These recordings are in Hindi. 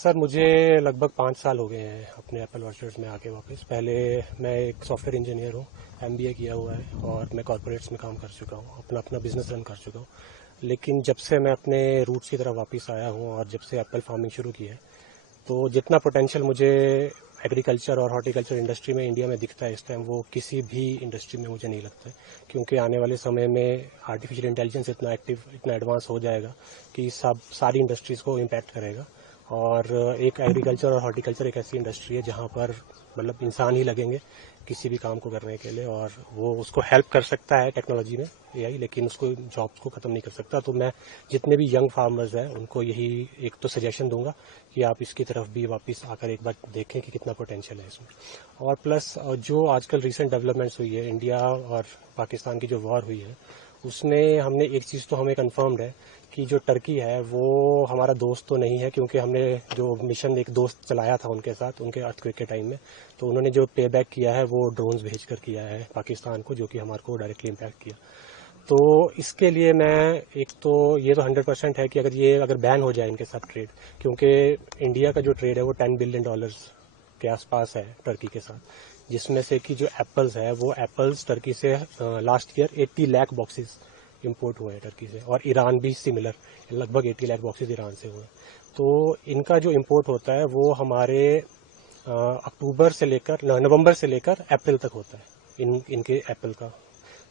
सर मुझे लगभग 5 साल हो गए हैं अपने एप्पल ऑर्चर्ड्स में आके वापस। पहले मैं एक सॉफ्टवेयर इंजीनियर हूँ, एमबीए किया हुआ है और मैं कॉर्पोरेट्स में काम कर चुका हूँ, अपना अपना बिजनेस रन कर चुका हूँ। लेकिन जब से मैं अपने रूट्स की तरफ वापस आया हूँ और जब से एप्पल फार्मिंग शुरू की है, तो जितना पोटेंशियल मुझे एग्रीकल्चर और हॉर्टिकल्चर इंडस्ट्री में इंडिया में दिखता है इस टाइम, वो किसी भी इंडस्ट्री में मुझे नहीं लगता है। क्योंकि आने वाले समय में आर्टिफिशियल इंटेलिजेंस इतना एक्टिव, इतना एडवांस हो जाएगा कि सारी इंडस्ट्रीज को इम्पैक्ट करेगा। और एक एग्रीकल्चर और हॉर्टिकल्चर एक ऐसी इंडस्ट्री है जहां पर मतलब इंसान ही लगेंगे किसी भी काम को करने के लिए, और वो उसको हेल्प कर सकता है टेक्नोलॉजी में एआई, लेकिन उसको जॉब्स को खत्म नहीं कर सकता। तो मैं जितने भी यंग फार्मर्स हैं उनको यही एक तो सजेशन दूंगा कि आप इसकी तरफ भी वापस आकर एक बार देखें कि कितना पोटेंशियल है इसमें। और प्लस जो आजकल रिसेंट डेवलपमेंट्स हुई है, इंडिया और पाकिस्तान की जो वॉर हुई है, उसमें हमने एक चीज़ तो हमें कन्फर्म्ड है कि जो टर्की है वो हमारा दोस्त तो नहीं है, क्योंकि हमने जो मिशन एक दोस्त चलाया था उनके साथ उनके अर्थक्वेक के टाइम में, तो उन्होंने जो पे बैक किया है वो ड्रोन्स भेजकर किया है पाकिस्तान को, जो कि हमारे को डायरेक्टली इम्पैक्ट किया। तो इसके लिए मैं एक तो ये तो 100% है कि अगर बैन हो जाए इनके साथ ट्रेड, क्योंकि इंडिया का जो ट्रेड है वो $10 बिलियन के आसपास है टर्की के साथ, जिसमें से कि जो एप्पल्स है वो एप्पल्स टर्की से last year 80 lakh boxes import हुए हैं टर्की से, और ईरान भी सिमिलर लगभग 80 लाख बॉक्सेस ईरान से हुए। तो इनका जो इंपोर्ट होता है वो हमारे नवंबर से लेकर अप्रैल तक होता है इनके एप्पल का।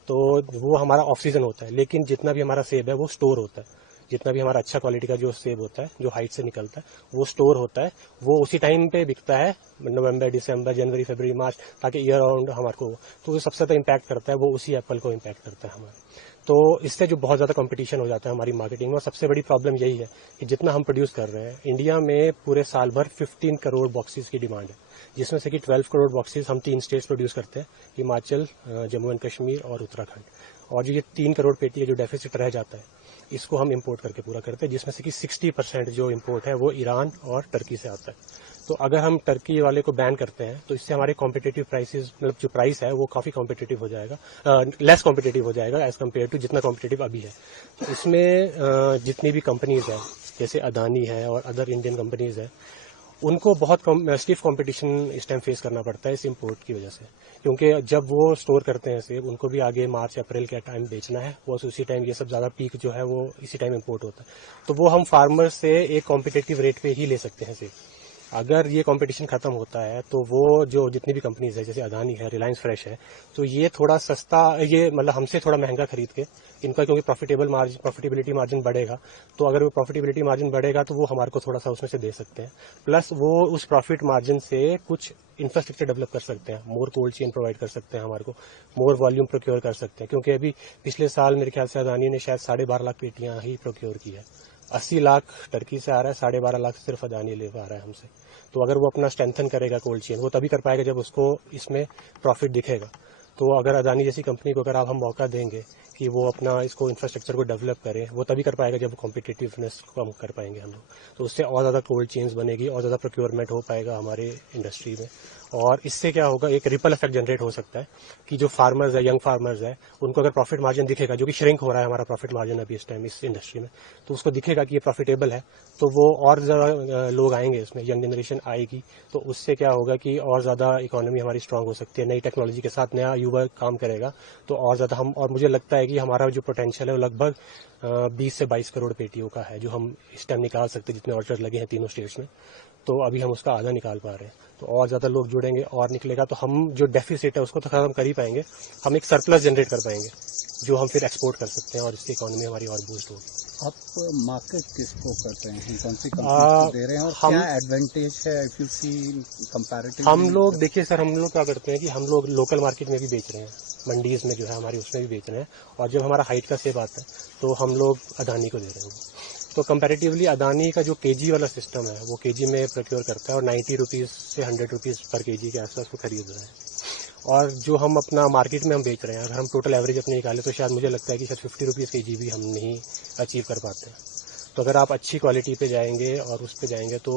तो वो हमारा ऑफ सीजन होता है, लेकिन जितना भी हमारा सेब है वो स्टोर होता है। जितना भी हमारा अच्छा क्वालिटी का जो सेब होता है, जो हाइट से निकलता है, वो स्टोर होता है। वो उसी टाइम पे बिकता है, नवंबर, दिसंबर, जनवरी, फरवरी, मार्च, ताकि ईयर राउंड हमारे को। तो जो सबसे ज्यादा इम्पैक्ट करता है वो उसी एप्पल को इम्पैक्ट करता है हमारे। तो इससे जो बहुत ज्यादा कंपटीशन हो जाता है हमारी मार्केटिंग में, और सबसे बड़ी प्रॉब्लम यही है कि जितना हम प्रोड्यूस कर रहे हैं, इंडिया में पूरे साल भर 15 करोड़ बॉक्सेस की डिमांड है, जिसमें से कि 12 करोड़ बॉक्सेस हम 3 स्टेट्स प्रोड्यूस करते हैं, हिमाचल, जम्मू एंड कश्मीर और उत्तराखंड। और जो ये 3 करोड़ पेटी का जो डेफिसिट रह जाता है, इसको हम इंपोर्ट करके पूरा करते हैं, जिसमें से कि 60% जो इंपोर्ट है वो ईरान और टर्की से आता है। तो अगर हम टर्की वाले को बैन करते हैं तो इससे हमारे कॉम्पिटेटिव प्राइसेस, मतलब जो प्राइस है वो काफी कॉम्पिटेटिव हो जाएगा, लेस कॉम्पिटेटिव हो जाएगा एज कम्पेयर टू जितना कॉम्पिटेटिव अभी है। तो इसमें जितनी भी कंपनीज है, जैसे अदानी है और अदर इंडियन कंपनीज है, उनको बहुत स्टिफ कंपटीशन इस टाइम फेस करना पड़ता है इस इम्पोर्ट की वजह से। क्योंकि जब वो स्टोर करते हैं सेब, उनको भी आगे मार्च अप्रैल के टाइम बेचना है, वो उसी टाइम ये सब ज्यादा पीक जो है वो इसी टाइम इम्पोर्ट होता है। तो वो हम फार्मर से एक कॉम्पिटेटिव रेट पे ही ले सकते हैं सेब। अगर ये कंपटीशन खत्म होता है तो वो जो जितनी भी कंपनीज है, जैसे अदानी है, रिलायंस फ्रेश है, तो ये थोड़ा सस्ता, ये मतलब हमसे थोड़ा महंगा खरीद के इनका, क्योंकि प्रॉफिटेबिलिटी मार्जिन बढ़ेगा, तो अगर वो प्रॉफिटेबिलिटी मार्जिन बढ़ेगा तो वो हमारे को थोड़ा सा उसमें से दे सकते हैं। प्लस वो उस प्रॉफिट मार्जिन से कुछ इंफ्रास्ट्रक्चर डेवलप कर सकते हैं, मोर कोल्ड चेन प्रोवाइड कर सकते हैं हमारे को, मोर वॉल्यूम प्रोक्योर कर सकते हैं। क्योंकि अभी पिछले साल मेरे ख्याल से अदानी ने शायद 12.5 लाख पेटियां ही प्रोक्योर की है। 80 लाख टर्की से आ रहा है, 12.5 लाख सिर्फ अदानी ले पा रहा है हमसे। तो अगर वो अपना स्ट्रेंथन करेगा कोल्ड चेन, वो तभी कर पाएगा जब उसको इसमें प्रॉफिट दिखेगा। तो अगर अदानी जैसी कंपनी को अगर आप हम मौका देंगे कि वो अपना इसको इंफ्रास्ट्रक्चर को डेवलप करे, वो तभी कर पाएगा जब कॉम्पिटिटिवनेस कम कर पाएंगे हम लोग। तो उससे और ज्यादा कोल्ड चेन्स बनेगी और ज्यादा प्रोक्योरमेंट हो पाएगा हमारे इंडस्ट्री में। और इससे क्या होगा, एक रिपल इफेक्ट जनरेट हो सकता है कि जो फार्मर्स है, यंग फार्मर्स है, उनको अगर प्रॉफिट मार्जिन दिखेगा, जो कि श्रिंक हो रहा है हमारा प्रॉफिट मार्जिन अभी इस टाइम इस इंडस्ट्री में, तो उसको दिखेगा कि ये प्रॉफिटेबल है, तो वो और ज्यादा लोग आएंगे इसमें, यंग जनरेशन आएगी। तो उससे क्या होगा कि और ज्यादा इकोनॉमी हमारी स्ट्रांग हो सकती है, नई टेक्नोलॉजी के साथ नया युवा काम करेगा, तो और ज्यादा हम, और मुझे लगता है कि हमारा जो पोटेंशियल है वो लगभग 20 से 22 करोड़ पेटियों का है, जो हम इस टाइम निकाल सकते हैं जितने ऑर्डर लगे हैं तीनों स्टेट्स में। तो अभी हम उसका आधा निकाल पा रहे हैं, तो और ज्यादा लोग जुड़ेंगे और निकलेगा, तो हम जो डेफिसिट है उसको तो खत्म कर ही पाएंगे, हम एक सरप्लस जनरेट कर पाएंगे जो हम फिर एक्सपोर्ट कर सकते हैं, और इससे इकोनॉमी हमारी और बूस्ट होगी। आप मार्केट किसको करते हैं, कौन सी कंपनी को दे रहे हैं, और क्या एडवांटेज है इफ यू सी कंपैरेटिवली? हम लोग देखिए सर, हम लोग क्या करते हैं कि हम लोग लोकल मार्केट में भी बेच रहे हैं, मंडीज में जो है हमारी उसमें भी बेच रहे हैं, और जब हमारा हाइट का सेब आता है तो हम लोग अदानी को दे रहे हैं। तो कंपैरेटिवली अदानी का जो केजी वाला सिस्टम है वो केजी में प्रोक्योर करता है, और 90 रुपीज से 100 रुपीज पर केजी के आसपास वो खरीद रहे हैं। और जो हम अपना मार्केट में हम बेच रहे हैं, अगर हम टोटल एवरेज अपने निकालें तो शायद मुझे लगता है कि शायद 50 रुपीज केजी भी हम नहीं अचीव कर पाते हैं। तो अगर आप अच्छी क्वालिटी पे जाएंगे और उस पे जाएंगे तो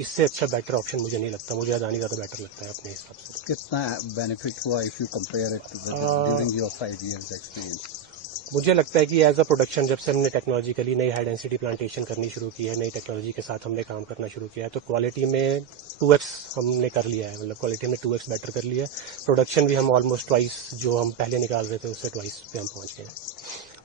इससे अच्छा बेटर ऑप्शन मुझे नहीं लगता, मुझे अदानी ज्यादा बेटर लगता है अपने हिसाब से। कितना बेनिफिट हुआ if you compare it during your 5 years experience? मुझे लगता है कि एज अ प्रोडक्शन जब से हमने टेक्नोलॉजिकली नई हाई डेंसिटी प्लांटेशन करनी शुरू की है, नई टेक्नोलॉजी के साथ हमने काम करना शुरू किया है, तो क्वालिटी में 2x हमने कर लिया है, मतलब क्वालिटी में 2x बेटर कर लिया है। प्रोडक्शन भी हम ऑलमोस्ट ट्वाइस जो हम पहले निकाल रहे थे उससे ट्वाइस पे हम पहुंच गए हैं।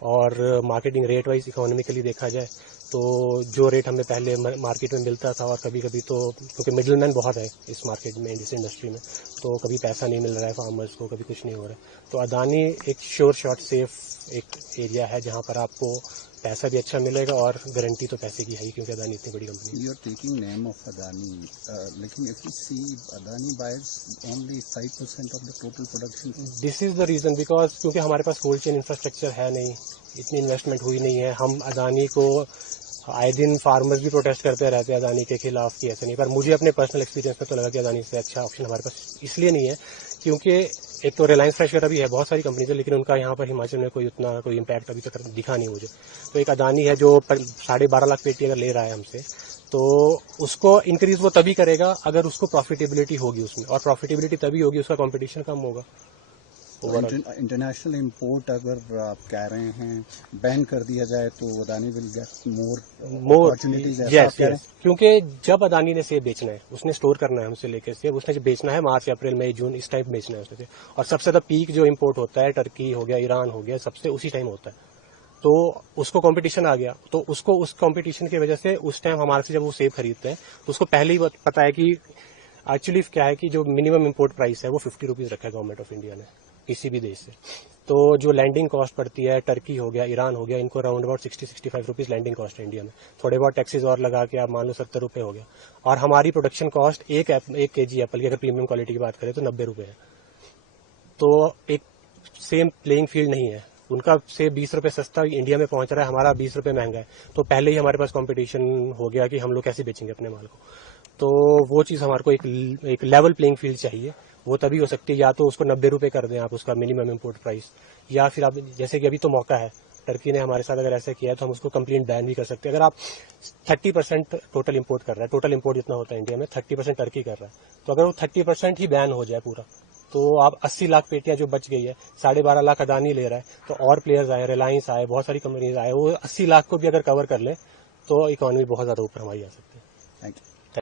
और मार्केटिंग रेट वाइज इकोनॉमिकली देखा जाए तो जो रेट हमें पहले मार्केट में मिलता था, और कभी कभी तो क्योंकि मिडलमैन बहुत है इस मार्केट में, इस इंडस्ट्री में, तो कभी पैसा नहीं मिल रहा है फार्मर्स को, कभी कुछ नहीं हो रहा है। तो अदानी एक श्योर शॉट सेफ एक एरिया है जहां पर आपको पैसा भी अच्छा मिलेगा और गारंटी तो पैसे की है ही, क्योंकि अदानी इतनी बड़ी कंपनी है। You are taking name of Adani, लेकिन if you see Adani buys only 5% of the total production. This is the reason, because क्योंकि हमारे पास कोल्ड चेन इंफ्रास्ट्रक्चर है नहीं, इतनी इन्वेस्टमेंट हुई नहीं है। हम अदानी को आए दिन फार्मर्स भी प्रोटेस्ट करते रहते हैं अदानी के खिलाफ कि ऐसे नहीं, पर मुझे अपने पर्सनल एक्सपीरियंस में तो लगा कि अदानी से अच्छा ऑप्शन हमारे पास इसलिए नहीं है क्योंकि एक तो रिलायंस फ्रेश वगैरह भी है, बहुत सारी कंपनीज है, लेकिन उनका यहाँ पर हिमाचल में कोई उतना कोई इम्पैक्ट अभी तक दिखा नहीं मुझे। तो एक अदानी है जो 12.5 लाख पेटी अगर ले रहा है हमसे, तो उसको इंक्रीज वो तभी करेगा अगर उसको प्रॉफिटेबिलिटी होगी उसमें, और प्रॉफिटेबिलिटी तभी होगी उसका कंपटीशन कम होगा। इंटरनेशनल इंपोर्ट अगर आप कह रहे हैं बैन कर दिया जाए तो Adani will get more opportunities. Yes, क्योंकि जब अदानी ने सेब बेचना है, उसने स्टोर करना है हमसे लेकर सेब, उसने जब बेचना है मार्च अप्रैल मई जून इस टाइम बेचना है उसने, और सबसे ज्यादा पीक जो इम्पोर्ट होता है टर्की हो गया, ईरान हो गया, सबसे उसी टाइम होता है। तो उसको कंपटीशन आ गया, तो उसको उस कंपटीशन की वजह से उस टाइम हमारे से जब वो सेब खरीदते हैं तो उसको पहले ही पता है कि एक्चुअली क्या है कि जो मिनिमम इंपोर्ट प्राइस है वो 50 रुपीज रखा है गवर्नमेंट ऑफ इंडिया ने किसी भी देश से। तो जो लैंडिंग कॉस्ट पड़ती है, टर्की हो गया, ईरान हो गया, इनको around about 60-65 rupees landing cost है इंडिया में। थोड़े बहुत टैक्सेस और लगा के आप मान लो 70 रुपए हो गया, और हमारी प्रोडक्शन कॉस्ट एक केजी एप्पल की अगर प्रीमियम क्वालिटी की बात करें तो 90 रुपए है। तो एक सेम प्लेइंग फील्ड नहीं है, उनका से 20 रुपए सस्ता इंडिया में पहुंच रहा है, हमारा 20 रुपए महंगा है, तो पहले ही हमारे पास कंपटीशन हो गया कि हम लोग कैसे बेचेंगे अपने माल को। तो वो चीज हमारे को एक लेवल प्लेइंग फील्ड चाहिए, वो तभी हो सकती है या तो उसको 90 रुपए कर दें आप उसका मिनिमम इम्पोर्ट प्राइस, या फिर आप जैसे कि अभी तो मौका है, टर्की ने हमारे साथ अगर ऐसा किया है तो हम उसको कंप्लीट बैन भी कर सकते हैं। अगर आप 30% टोटल इम्पोर्ट कर रहा है, टोटल इम्पोर्ट जितना होता है इंडिया में 30% टर्की कर रहा है, तो अगर वो 30% ही बैन हो जाए पूरा, तो आप 80 लाख पेटियां जो बच गई है, 12.5 लाख अदानी ले रहा है, तो और प्लेयर्स आए, रिलायंस आए, बहुत सारी कंपनीज आए, वो 80 लाख को भी अगर कवर कर ले तो इकोनॉमी बहुत ज्यादा ऊपर हमारी आ सकती है। Thank you.